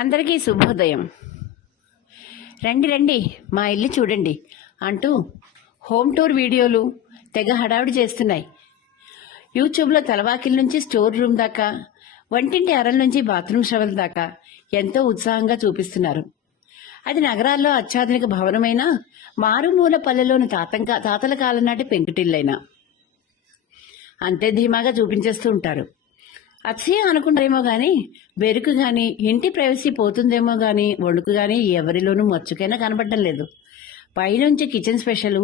అందరికీ శుభోదయం. రండి రండి మా ఇల్లు చూడండి అంటూ హోమ్ టూర్ వీడియోలు తెగ హడావిడి చేస్తున్నాయి. యూట్యూబ్లో తలవాకిల నుంచి స్టోర్ రూమ్ దాకా, వంటింటి అరల నుంచి బాత్రూమ్ షవర్ దాకా ఎంతో ఉత్సాహంగా చూపిస్తున్నారు. అది నగరాల్లో అత్యాధునిక భవనమైన మారుమూల పల్లెలోని తాతల కాలం నాటి పెంకుటిల్లైనా అంతే ధీమాగా చూపించేస్తూ ఉంటారు. అచ్చే అనుకుంటారేమో గాని బెరుకు గాని ఇంటి ప్రైవసీ పోతుందేమో గాని వణుకు గాని ఎవరిలోనూ మచ్చుకైనా కనబడటం లేదు. పైనుంచి కిచెన్ స్పెషల్,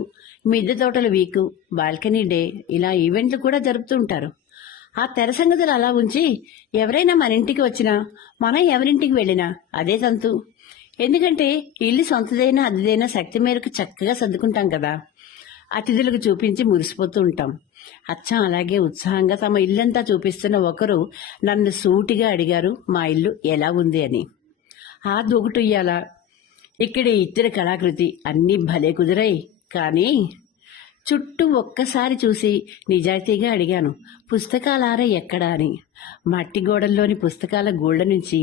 మిద్దె తోటల వీకు, బాల్కనీ డే ఇలా ఈవెంట్లు కూడా జరుపుతూ ఉంటారు. ఆ తెర సంగతులు అలా ఉంచి ఎవరైనా మన ఇంటికి వచ్చినా మనం ఎవరింటికి వెళ్ళినా అదే తంతు. ఎందుకంటే ఇల్లు సొంతదైనా అద్దెదైనా శక్తి మేరకు చక్కగా సర్దుకుంటాం కదా. అతిథులకు చూపించి మురిసిపోతూ ఉంటాం. అచ్చం అలాగే ఉత్సాహంగా తమ ఇల్లంతా చూపిస్తున్న ఒకరు నన్ను సూటిగా అడిగారు మా ఇల్లు ఎలా ఉంది అని. ఆ దూగుటుయ్యాల ఇక్కడి ఇతర కళాకృతి అన్నీ భలే కుదిరాయి. కానీ చుట్టూ ఒక్కసారి చూసి నిజాయితీగా అడిగాను, పుస్తకాలారా ఎక్కడా అని. మట్టి గోడల్లోని పుస్తకాల గోళ్ల నుంచి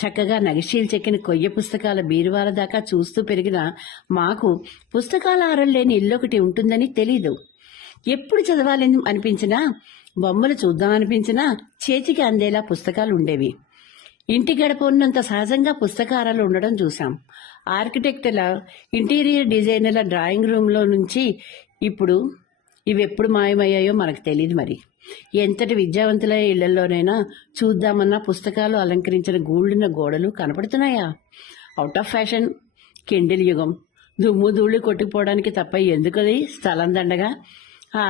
చక్కగా నగిశీలు చెక్కిన కొయ్య పుస్తకాల బీరువాల దాకా చూస్తూ పెరిగిన మాకు పుస్తకాల ఆరం లేని ఇల్లొకటి ఉంటుందని తెలీదు. ఎప్పుడు చదవాలని అనిపించినా, బొమ్మలు చూద్దామనిపించినా చేతికి అందేలా పుస్తకాలు ఉండేవి. ఇంటి గడప ఉన్నంత సహజంగా పుస్తకారాలు ఉండడం చూసాం. ఆర్కిటెక్టుల, ఇంటీరియర్ డిజైనర్ల డ్రాయింగ్ రూమ్లో నుంచి ఇప్పుడు ఇవెప్పుడు మాయమయ్యాయో మనకు తెలియదు. మరి ఎంతటి విద్యావంతుల ఇళ్లలోనైనా చూద్దామన్నా పుస్తకాలు అలంకరించిన గూళ్ళున్న గోడలు కనపడుతున్నాయా? అవుట్ ఆఫ్ ఫ్యాషన్, కిండిల్ యుగం, దుమ్ము ధూళి కొట్టుకుపోవడానికి తప్ప ఎందుకది స్థలం దండగా. ఆ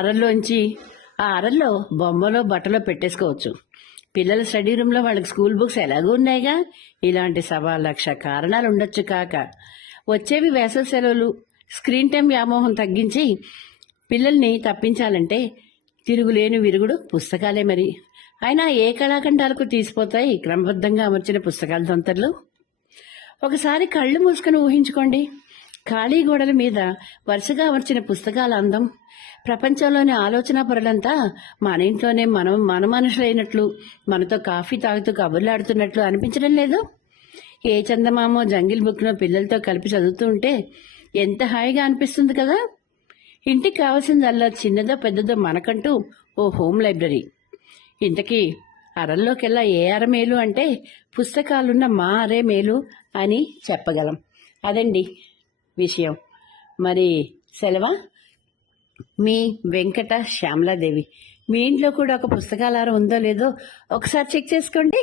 అరల్లో బొమ్మలో బట్టలో పెట్టేసుకోవచ్చు. పిల్లల స్టడీ రూమ్లో వాళ్ళకి స్కూల్ బుక్స్ ఎలాగూ ఉన్నాయిగా. ఇలాంటి 1,00,000 కారణాలు ఉండొచ్చు కాక వచ్చేవి వేసవి సెలవులు. స్క్రీన్ టైం వ్యామోహం తగ్గించి పిల్లల్ని తప్పించాలంటే తిరుగులేని విరుగుడు పుస్తకాలే. మరి అయినా ఏ కళాఖండాలకు తీసిపోతాయి క్రమబద్ధంగా అమర్చిన పుస్తకాల తొంతర్లు. ఒకసారి కళ్ళు మూసుకొని ఊహించుకోండి. ఖాళీ గోడల మీద వరుసగా అమర్చిన పుస్తకాల అందం. ప్రపంచంలోని ఆలోచన పరులంతా మన ఇంట్లోనే మన మనుషులైనట్లు, మనతో కాఫీ తాగుతూ కబుర్లాడుతున్నట్లు అనిపించడం లేదు? ఏ చందమామో జంగిల్ బుక్ను పిల్లలతో కలిపి చదువుతూ ఉంటే ఎంత హాయిగా అనిపిస్తుంది కదా. ఇంటికి కావాల్సిందల్లా చిన్నదో పెద్దదో మనకంటూ ఓ హోమ్ లైబ్రరీ. ఇంతకీ అరల్లోకెల్లా ఏ అర మేలు అంటే పుస్తకాలున్న మా అరే మేలు అని చెప్పగలం. అదండి విషయం. మరి సెలవా? మీ వెంకట శ్యామలాదేవి. మీ ఇంట్లో కూడా ఒక పుస్తకాలారం ఉందో లేదో ఒకసారి చెక్ చేసుకోండి.